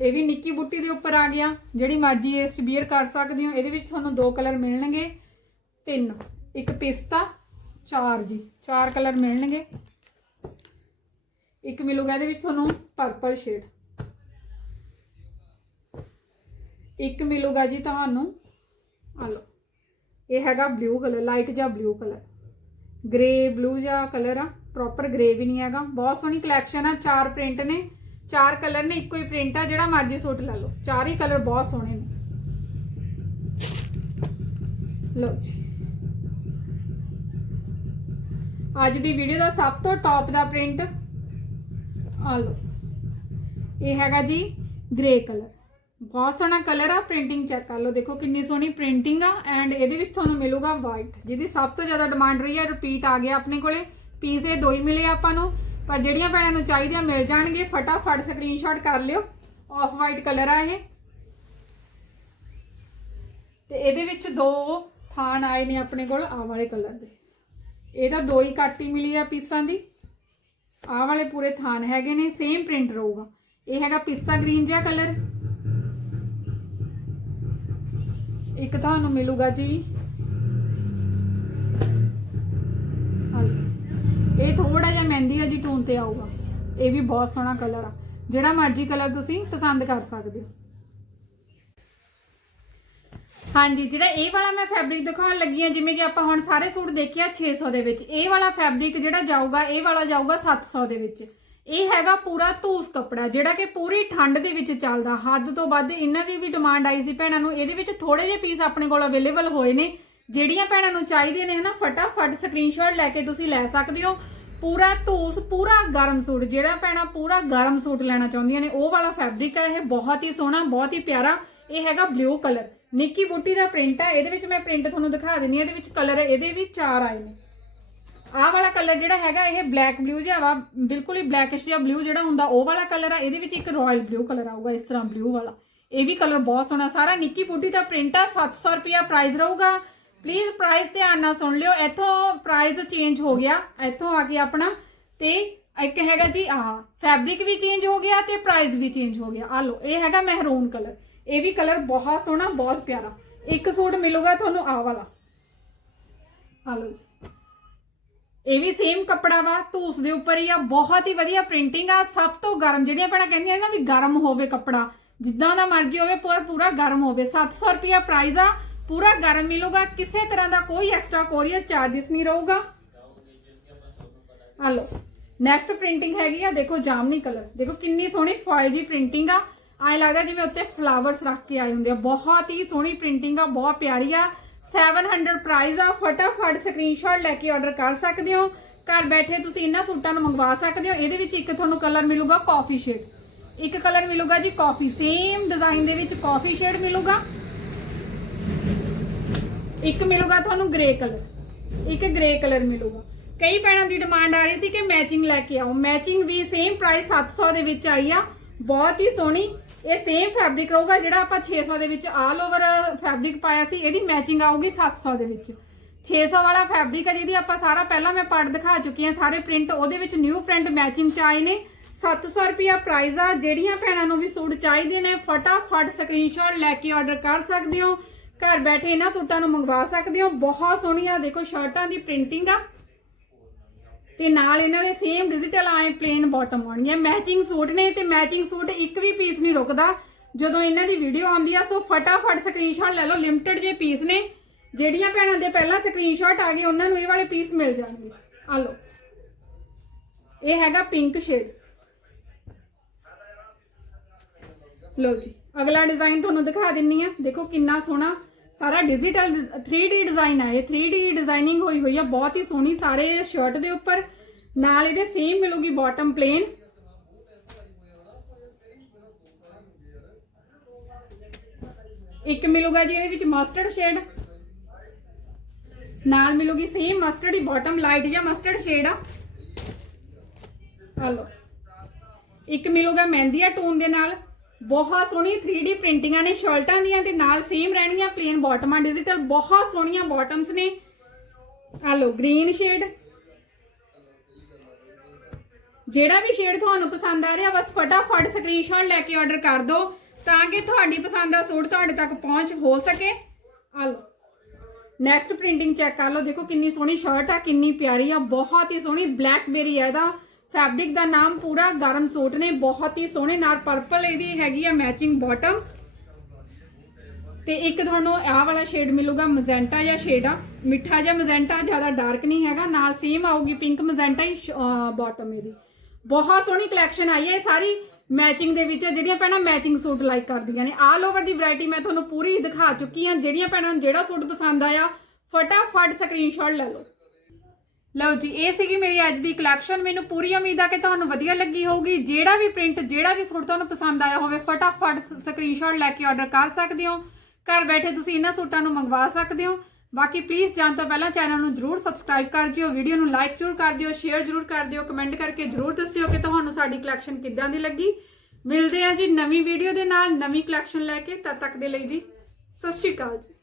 ਇਹ ਵੀ ਨਿੱਕੀ ਬੁੱਟੀ ਦੇ ਉੱਪਰ ਆ ਗਿਆ। ਜਿਹੜੀ ਮਰਜ਼ੀ ਇਸ ਬੀਅਰ ਕਰ ਸਕਦੇ ਹੋ। ਇਹਦੇ ਵਿੱਚ ਤੁਹਾਨੂੰ ਦੋ ਕਲਰ ਮਿਲਣਗੇ। ਤਿੰਨ। ਇੱਕ ਪਿਸਤਾ, ਚਾਰ ਜੀ। ਚਾਰ ਕਲਰ ਮਿਲਣਗੇ। ਇੱਕ ਮਿਲੂਗਾ ਇਹਦੇ ਵਿੱਚ ਤੁਹਾਨੂੰ ਪਰਪਲ ਸ਼ੇਡ ਇੱਕ ਮਿਲੂਗਾ ਜੀ ਤੁਹਾਨੂੰ ਆ ਲਓ। ਇਹ ਹੈਗਾ ਬਲੂ ਕਲਰ ਲਾਈਟ ਜਾਂ ਬਲੂ ਕਲਰ ਗ੍ਰੇ ਬਲੂ ਜਾਂ ਕਲਰ ਆ। ਪ੍ਰੋਪਰ ਗ੍ਰੇ ਵੀ ਨਹੀਂ ਹੈਗਾ। ਬਹੁਤ ਸੋਹਣੀ ਕਲੈਕਸ਼ਨ ਆ। ਚਾਰ ਪ੍ਰਿੰਟ ਨੇ। ਚਾਰ ਕਲਰ ਨੇ, ਇੱਕੋ ਹੀ ਪ੍ਰਿੰਟ ਆ, ਜਿਹੜਾ ਮਰਜ਼ੀ ਸੂਟ ਲੈ ਲਓ। ਚਾਰ ਹੀ ਕਲਰ ਬਹੁਤ ਸੋਹਣੇ ਨੇ। ਲਓ ਜੀ। ਅੱਜ ਦੀ ਵੀਡੀਓ ਦਾ ਸਭ ਤੋਂ ਟੌਪ ਦਾ ਪ੍ਰਿੰਟ ਆ ਲਓ। ਇਹ ਹੈਗਾ ਜੀ ਗ੍ਰੇ ਕਲਰ। ਬਹੁਤ ਸੋਹਣਾ ਕਲਰ ਆ ਪ੍ਰਿੰਟਿੰਗ ਚੈੱਕ ਕਰ ਲਓ। ਦੇਖੋ ਕਿੰਨੀ ਸੋਹਣੀ ਪ੍ਰਿੰਟਿੰਗ ਆ ਐਂਡ ਇਹਦੇ ਵਿੱਚ ਤੁਹਾਨੂੰ ਮਿਲੂਗਾ ਵਾਈਟ ਜਿਹਦੀ ਸਭ ਤੋਂ ਜ਼ਿਆਦਾ ਡਿਮਾਂਡ ਰਹੀ ਹੈ ਰਿਪੀਟ ਆ ਗਿਆ ਆਪਣੇ ਕੋਲੇ। ਪੀਸ ਇਹ ਦੋ ਹੀ ਮਿਲੇ ਆਪਾਂ ਨੂੰ। ਪਰ ਜਿਹੜੀਆਂ ਭੈਣਾਂ ਨੂੰ ਚਾਹੀਦੀਆਂ ਮਿਲ ਜਾਣਗੇ, ਫਟਾਫਟ ਸਕਰੀਨਸ਼ਾਟ ਕਰ ਲਿਓ। ਆਫ ਵਾਈਟ ਕਲਰ ਆ ਇਹ। ਤੇ ਇਹਦੇ ਵਿੱਚ ਦੋ ਥਾਨ ਆਏ ਨੇ ਆਪਣੇ ਕੋਲ, ਆਹ ਵਾਲੇ ਕਲਰ ਦੇ। ਇਹਦਾ ਦੋ ਹੀ ਕੱਟ ਹੀ ਮਿਲੀ ਆ ਪੀਸਾਂ ਦੀ। ਆਹ ਵਾਲੇ ਪੂਰੇ ਥਾਨ ਹੈਗੇ ਨੇ ਸੇਮ ਪ੍ਰਿੰਟ ਰਹੂਗਾ। ਇਹ ਹੈਗਾ ਪਿਸਤਾ ਗ੍ਰੀਨ ਜਿਹਾ ਕਲਰ ਇੱਕ ਤੁਹਾਨੂੰ ਮਿਲੂਗਾ ਜੀ। ਇਹ ਥੋੜਾ ਜਿਹਾ ਮਹਿੰਦੀ ਆ ਜੀ, ਟੂਨ ਤੇ ਆਊਗਾ। ਇਹ ਵੀ ਬਹੁਤ ਸੋਹਣਾ ਕਲਰ ਆ। ਜਿਹੜਾ ਮਰਜ਼ੀ ਕਲਰ ਤੁਸੀਂ ਪਸੰਦ ਕਰ ਸਕਦੇ ਹੋ। ਹਾਂਜੀ, ਜਿਹੜਾ ਇਹ ਵਾਲਾ ਮੈਂ ਫੈਬਰਿਕ ਦਿਖਾਉਣ ਲੱਗੀ ਆ ਜਿਵੇਂ ਕਿ ਆਪਾਂ ਹੁਣ ਸਾਰੇ ਸੂਟ ਦੇਖਿਆ 600 ਦੇ ਵਿੱਚ। ਇਹ ਵਾਲਾ ਫੈਬਰਿਕ ਜਿਹੜਾ ਜਾਊਗਾ, ਇਹ ਵਾਲਾ ਜਾਊਗਾ 700 ਦੇ ਵਿੱਚ। ਇਹ ਹੈਗਾ ਪੂਰਾ ਧੂਸ ਕੱਪੜਾ, ਜਿਹੜਾ ਕਿ ਪੂਰੀ ਠੰਡ ਦੇ ਵਿੱਚ ਚੱਲਦਾ। ਹੱਦ ਤੋਂ ਵੱਧ ਇਹਨਾਂ ਦੀ ਵੀ ਡਿਮਾਂਡ ਆਈ ਸੀ ਭੈਣਾਂ ਨੂੰ। ਇਹਦੇ ਵਿੱਚ ਥੋੜੇ ਜਿਹੇ ਪੀਸ ਆਪਣੇ ਕੋਲ ਅਵੇਲੇਬਲ ਹੋਏ ਨੇ। ਜਿਹੜੀਆਂ ਭੈਣਾਂ ਨੂੰ ਚਾਹੀਦੇ ਨੇ, ਹਨਾ, ਫਟਾਫਟ ਸਕਰੀਨਸ਼ਾਟ ਲੈ ਕੇ ਤੁਸੀਂ ਲੈ ਸਕਦੇ ਹੋ। ਪੂਰਾ ਧੂਸ, ਪੂਰਾ ਗਰਮ ਸੂਟ, ਜਿਹੜਾ ਭੈਣਾਂ ਪੂਰਾ ਗਰਮ ਸੂਟ ਲੈਣਾ ਚਾਹੁੰਦੀਆਂ ਨੇ, ਉਹ ਵਾਲਾ ਫੈਬਰਿਕ ਹੈ ਇਹ ਬਹੁਤ ਹੀ ਸੋਹਣਾ, ਬਹੁਤ ਹੀ ਪਿਆਰਾ। ਇਹ ਹੈਗਾ ਬਲੂ ਕਲਰ ਨਿੱਕੀ ਬੂਟੀ ਦਾ ਪ੍ਰਿੰਟ ਹੈ ਇਹਦੇ ਵਿੱਚ ਮੈਂ ਪ੍ਰਿੰਟ ਤੁਹਾਨੂੰ ਦਿਖਾ ਦਿੰਨੀ ਹਾਂ, ਇਹਦੇ ਵਿੱਚ ਕਲਰ ਇਹਦੇ ਵੀ ਚਾਰ ਆਏ ਨੇ। ਆਹ ਵਾਲਾ ਕਲਰ ਜਿਹੜਾ ਹੈਗਾ, ਇਹ ਬਲੈਕ ਬਲੂ ਜਿਹਾ ਵਾ, ਬਿਲਕੁਲ ਹੀ ਬਲੈਕਿਸ਼ ਜਿਹਾ ਬਲੂ ਜਿਹੜਾ ਹੁੰਦਾ, ਉਹ ਵਾਲਾ ਕਲਰ ਆ, ਇਹਦੇ ਵਿੱਚ ਇੱਕ ਰਾਇਲ ਬਲੂ ਕਲਰ ਆਊਗਾ, ਇਸ ਤਰ੍ਹਾਂ ਬਲੂ ਵਾਲਾ। ਇਹ ਵੀ ਕਲਰ ਬਹੁਤ ਸੋਹਣਾ, ਸਾਰਾ ਨਿੱਕੀ ਬੂਟੀ ਦਾ ਪ੍ਰਿੰਟ ਆ 700 ਰੁਪਿਆ ਪ੍ਰਾਈਸ ਰਹੂਗਾ। ਪਲੀਜ਼ ਪ੍ਰਾਈਸ ਧਿਆਨ ਨਾਲ ਸੁਣ ਲਿਓ। ਇੱਥੋਂ ਪ੍ਰਾਈਸ ਚੇਂਜ ਹੋ ਗਿਆ। ਇੱਥੋਂ ਆ ਗਿਆ ਆਪਣਾ। ਤੇ ਇੱਕ ਹੈਗਾ ਜੀ ਆਹ ਫੈਬਰਿਕ ਵੀ ਚੇਂਜ ਹੋ ਗਿਆ ਤੇ ਪ੍ਰਾਈਸ ਵੀ ਚੇਂਜ ਹੋ ਗਿਆ। ਆ ਲਓ, ਇਹ ਹੈਗਾ ਮਹਿਰੂਨ ਕਲਰ ਇਹ ਵੀ ਕਲਰ ਬਹੁਤ ਸੋਹਣਾ, ਬਹੁਤ ਪਿਆਰਾ। ਇੱਕ ਸੂਟ ਮਿਲੂਗਾ ਤੁਹਾਨੂੰ ਆ ਵਾਲਾ। ਆ ਲਓ ਜੀ। ਇਹ ਵੀ ਸੇਮ ਕੱਪੜਾ ਵਾ, ਧੂਸ ਦੇ ਉੱਪਰ ਹੀ ਆ। ਬਹੁਤ ਹੀ ਵਧੀਆ ਪ੍ਰਿੰਟਿੰਗ ਆ। ਸਭ ਤੋਂ ਗਰਮ, ਜਿਹੜੀਆਂ ਆਪਣਾ ਕਹਿੰਦੀਆਂ ਨਾ ਵੀ ਗਰਮ ਹੋਵੇ ਕੱਪੜਾ। ਜਿੱਦਾਂ ਦਾ ਮਰਜ਼ੀ ਹੋਵੇ, ਪੂਰਾ ਪੂਰਾ ਗਰਮ ਹੋਵੇ। 700 ਰੁਪਿਆ ਪ੍ਰਾਈਸ ਆ। ਪੂਰਾ ਗਰਮ ਮਿਲੂਗਾ, ਕਿਸੇ ਤਰ੍ਹਾਂ ਦਾ ਕੋਈ ਐਕਸਟਰਾ ਕੋਰੀਅਰ ਚਾਰजेस ਨਹੀਂ ਰਹੂਗਾ। ਆ ਲਓ ਨੈਕਸਟ ਪ੍ਰਿੰਟਿੰਗ ਹੈਗੀ ਆ, ਦੇਖੋ ਜਾਮਨੀ ਕਲਰ ਦੇਖੋ ਕਿੰਨੀ ਸੋਹਣੀ ਫਾਇਲ ਜੀ ਪ੍ਰਿੰਟਿੰਗ ਆ। ਐ ਲੱਗਦਾ ਜਿਵੇਂ ਉੱਤੇ ਫਲਾਵਰਸ ਰੱਖ ਕੇ ਆਏ ਹੁੰਦੇ ਆ। ਬਹੁਤ ਹੀ ਸੋਹਣੀ ਪ੍ਰਿੰਟਿੰਗ ਆ, ਬਹੁਤ ਪਿਆਰੀ ਆ। 700 ਪ੍ਰਾਈਸ ਆ, ਫਟਾਫਟ ਸਕਰੀਨਸ਼ਾਟ ਲੈ ਕੇ ਆਰਡਰ ਕਰ ਸਕਦੇ ਹੋ। ਘਰ ਬੈਠੇ ਤੁਸੀਂ ਇਹਨਾਂ ਸੂਟਾਂ ਨੂੰ ਮੰਗਵਾ ਸਕਦੇ ਹੋ। ਇਹਦੇ ਵਿੱਚ ਇੱਕ ਤੁਹਾਨੂੰ ਕਲਰ ਮਿਲੂਗਾ ਕਾਫੀ ਸ਼ੇਡ ਇੱਕ ਕਲਰ ਮਿਲੂਗਾ ਜੀ ਕਾਫੀ ਸੇਮ ਡਿਜ਼ਾਈਨ ਦੇ ਵਿੱਚ ਕਾਫੀ ਸ਼ੇਡ ਮਿਲੂਗਾ। ਇੱਕ ਮਿਲੂਗਾ ਤੁਹਾਨੂੰ ਗ੍ਰੇ ਕਲਰ ਇੱਕ ਗ੍ਰੇ ਕਲਰ ਮਿਲੂਗਾ। ਕਈ ਭੈਣਾਂ ਦੀ ਡਿਮਾਂਡ ਆ ਰਹੀ ਸੀ ਕਿ ਮੈਚਿੰਗ ਲੈ ਕੇ ਆਓ ਮੈਚਿੰਗ ਵੀ ਸੇਮ ਪ੍ਰਾਈਸ 700 ਦੇ ਵਿੱਚ ਆਈ ਆ, ਬਹੁਤ ਹੀ ਸੋਹਣੀ। ਇਹ ਸੇਮ ਫੈਬਰਿਕ ਰਹੂਗਾ ਜਿਹੜਾ ਆਪਾਂ 600 ਦੇ ਵਿੱਚ ਆਲ ਓਵਰ ਫੈਬਰਿਕ ਪਾਇਆ ਸੀ, ਇਹਦੀ ਮੈਚਿੰਗ ਆਊਗੀ 700 ਦੇ ਵਿੱਚ। 600 ਵਾਲਾ ਫੈਬਰਿਕ ਹੈ ਜਿਹਦੀ ਆਪਾਂ ਸਾਰਾ ਪਹਿਲਾਂ ਮੈਂ ਪਾਰਟ ਦਿਖਾ ਚੁੱਕੀ ਹਾਂ, ਸਾਰੇ ਪ੍ਰਿੰਟ ਉਹਦੇ ਵਿੱਚ ਨਿਊ ਪ੍ਰਿੰਟ ਮੈਚਿੰਗ ਚ ਆਏ ਨੇ। 700 ਰੁਪਿਆ ਪ੍ਰਾਈਸ ਆ, ਜਿਹੜੀਆਂ ਭੈਣਾਂ ਨੂੰ ਵੀ ਸੂਟ ਚਾਹੀਦੇ ਨੇ, ਫਟਾਫਟ ਸਕਰੀਨਸ਼ਾਟ ਲੈ ਕੇ ਆਰਡਰ ਕਰ ਸਕਦੇ ਹੋ। ਘਰ ਬੈਠੇ ਇਹਨਾਂ ਸੂਟਾਂ ਨੂੰ ਮੰਗਵਾ ਸਕਦੇ ਹੋ। ਬਹੁਤ ਸੋਹਣੀਆਂ, ਦੇਖੋ ਸ਼ਰਟਾਂ ਦੀ ਪ੍ਰਿੰਟਿੰਗ ਆ। ਤੇ ਨਾਲ ਇਹਨਾਂ ਦੇ ਸੇਮ ਡਿਜੀਟਲ ਆਏ ਪਲੇਨ ਬਾਟਮ ਆਉਣਗੀਆਂ। ਮੈਚਿੰਗ ਸੂਟ ਨੇ ਤੇ ਮੈਚਿੰਗ ਸੂਟ ਇੱਕ ਵੀ ਪੀਸ ਨਹੀਂ ਰੁਕਦਾ। ਜਦੋਂ ਇਹਨਾਂ ਦੀ ਵੀਡੀਓ ਆਉਂਦੀ ਆ, ਸੋ ਫਟਾਫਟ ਸਕਰੀਨਸ਼ਾਟ ਲੈ ਲਓ। ਲਿਮਟਿਡ ਜੇ ਪੀਸ ਨੇ, ਜਿਹੜੀਆਂ ਭੈਣਾਂ ਦੇ ਪਹਿਲਾਂ ਸਕਰੀਨਸ਼ਾਟ ਆ ਗਏ, ਉਹਨਾਂ ਨੂੰ ਇਹ ਵਾਲੇ ਪੀਸ ਮਿਲ ਜਾਣਗੇ। ਆ ਲਓ। ਇਹ ਹੈਗਾ ਪਿੰਕ ਸ਼ੇਡ ਲਓ ਜੀ, ਅਗਲਾ ਡਿਜ਼ਾਈਨ ਤੁਹਾਨੂੰ ਦਿਖਾ ਦਿੰਨੀ ਆ। ਦੇਖੋ ਕਿੰਨਾ ਸੋਹਣਾ ਸਾਰਾ ਡਿਜੀਟਲ 3D ਡਿਜ਼ਾਈਨ ਆ ਇਹ 3D ਡਿਜ਼ਾਈਨਿੰਗ ਹੋਈ ਹੋਈ ਆ। ਬਹੁਤ ਹੀ ਸੋਹਣੀ ਸਾਰੇ ਸ਼ਰਟ ਦੇ ਉੱਪਰ। ਨਾਲ ਇਹਦੇ ਸੇਮ ਮਿਲੂਗੀ ਬਾਟਮ ਪਲੇਨ ਇੱਕ ਮਿਲੂਗਾ ਜੀ ਇਹਦੇ ਵਿੱਚ ਮਸਟਰਡ ਸ਼ੇਡ ਨਾਲ ਮਿਲੂਗੀ ਸੇਮ ਮਸਟਰਡ ਹੀ ਬਾਟਮ ਲਾਈਟ ਜਾਂ ਮਸਟਰਡ ਸ਼ੇਡ ਆ। ਹਲੋ ਇੱਕ ਮਿਲੂਗਾ ਮਹਿੰਦੀਆ ਟੋਨ ਦੇ ਨਾਲ। ਬਹੁਤ ਸੋਹਣੀ 3D ਪ੍ਰਿੰਟਿੰਗਾਂ ਨੇ, ਸ਼ਰਟਾਂ ਦੀਆਂ ਤੇ ਨਾਲ ਸੇਮ ਰਹਿਣਗੀਆਂ ਪਲੇਨ ਬਾਟਮਾਂ ਡਿਜੀਟਲ ਬਹੁਤ ਸੋਹਣੀਆਂ ਬਾਟਮਸ ਨੇ। ਆ ਲਓ ਗ੍ਰੀਨ ਸ਼ੇਡ ਜਿਹੜਾ ਵੀ ਸ਼ੇਡ ਤੁਹਾਨੂੰ ਪਸੰਦ ਆ ਰਿਹਾ, ਬਸ ਫਟਾਫਟ ਸਕਰੀਨਸ਼ਾਟ ਲੈ ਕੇ ਆਰਡਰ ਕਰ ਦਿਓ, ਤਾਂ ਕਿ ਤੁਹਾਡੀ ਪਸੰਦ ਦਾ ਸੂਟ ਤੁਹਾਡੇ ਤੱਕ ਪਹੁੰਚ ਹੋ ਸਕੇ। ਆ ਲਓ ਨੈਕਸਟ ਪ੍ਰਿੰਟਿੰਗ ਚੈੱਕ ਕਰ ਲਓ। ਦੇਖੋ ਕਿੰਨੀ ਸੋਹਣੀ ਸ਼ਰਟ ਆ, ਕਿੰਨੀ ਪਿਆਰੀ ਆ, ਬਹੁਤ ਹੀ ਸੋਹਣੀ ਬਲੈਕਬੇਰੀ ਆ ਇਹਦਾ। ਫੈਬਰਿਕ ਦਾ ਨਾਮ ਪੂਰਾ ਗਰਮ ਸੂਟ ਨੇ, ਬਹੁਤ ਹੀ ਸੋਹਣੇ ਨਾਲ ਪਰਪਲ ਇਹਦੀ ਹੈਗੀ ਆ ਮੈਚਿੰਗ ਬਾਟਮ ਤੇ ਇੱਕ ਤੁਹਾਨੂੰ ਆਹ ਵਾਲਾ ਸ਼ੇਡ ਮਿਲੂਗਾ ਮਜੈਂਟਾ ਜਾਂ ਸ਼ੇਡ ਆ। ਮਿੱਠਾ ਜਿਹਾ ਮਜੈਂਟਾ ਜ਼ਿਆਦਾ ਡਾਰਕ ਨਹੀਂ ਹੈਗਾ, ਨਾਲ ਸੇਮ ਆਊਗੀ ਪਿੰਕ ਮਜੈਂਟਾ ਹੀ ਬਾਟਮ ਇਹਦੀ। ਬਹੁਤ ਸੋਹਣੀ ਕਲੈਕਸ਼ਨ ਆਈ ਹੈ, ਇਹ ਸਾਰੀ ਮੈਚਿੰਗ ਦੇ ਵਿੱਚ ਜਿਹੜੀਆਂ ਭੈਣਾਂ ਮੈਚਿੰਗ ਸੂਟ ਲਾਈਕ ਕਰਦੀਆਂ ਨੇ। ਆਲ ਓਵਰ ਦੀ ਵੈਰਾਈਟੀ ਮੈਂ ਤੁਹਾਨੂੰ ਪੂਰੀ ਦਿਖਾ ਚੁੱਕੀ ਹਾਂ, ਜਿਹੜੀਆਂ ਭੈਣਾਂ ਨੂੰ ਜਿਹੜਾ ਸੂਟ ਪਸੰਦ ਆਇਆ, ਫਟਾਫਟ ਸਕਰੀਨਸ਼ਾਟ ਲੈ ਲਓ। ਲਓ ਜੀ, ਇਹ ਸੀਗੀ ਮੇਰੀ ਅੱਜ ਦੀ ਕਲੈਕਸ਼ਨ ਮੈਨੂੰ ਪੂਰੀ ਉਮੀਦ ਆ ਕਿ ਤੁਹਾਨੂੰ ਵਧੀਆ ਲੱਗੀ ਹੋਊਗੀ। ਜਿਹੜਾ ਵੀ ਪ੍ਰਿੰਟ ਜਿਹੜਾ ਵੀ ਸੂਟ ਤੁਹਾਨੂੰ ਪਸੰਦ ਆਇਆ ਹੋਵੇ, ਫਟਾਫਟ ਸਕਰੀਨਸ਼ਾਟ ਲੈ ਕੇ ਆਰਡਰ ਕਰ ਸਕਦੇ ਹੋ। ਘਰ ਬੈਠੇ ਤੁਸੀਂ ਇਹਨਾਂ ਸੂਟਾਂ ਨੂੰ ਮੰਗਵਾ ਸਕਦੇ ਹੋ। ਬਾਕੀ ਪਲੀਜ਼ ਜਾਣ ਤੋਂ ਪਹਿਲਾਂ ਚੈਨਲ ਨੂੰ ਜਰੂਰ ਸਬਸਕ੍ਰਾਈਬ ਕਰ ਜਿਓ ਵੀਡੀਓ ਨੂੰ ਲਾਈਕ ਜਰੂਰ ਕਰ ਦਿਓ ਸ਼ੇਅਰ ਜਰੂਰ ਕਰ ਦਿਓ ਕਮੈਂਟ ਕਰਕੇ ਜਰੂਰ ਦੱਸਿਓ ਕਿ ਤੁਹਾਨੂੰ ਸਾਡੀ ਕਲੈਕਸ਼ਨ ਕਿੱਦਾਂ ਦੀ ਲੱਗੀ। ਮਿਲਦੇ ਹਾਂ ਜੀ ਨਵੀਂ ਵੀਡੀਓ ਦੇ ਨਾਲ ਨਵੀਂ ਕਲੈਕਸ਼ਨ ਲੈ ਕੇ। ਤਦ ਤੱਕ ਦੇ ਲਈ ਜੀ, ਸਤਿ ਸ਼੍ਰੀ ਅਕਾਲ ਜੀ।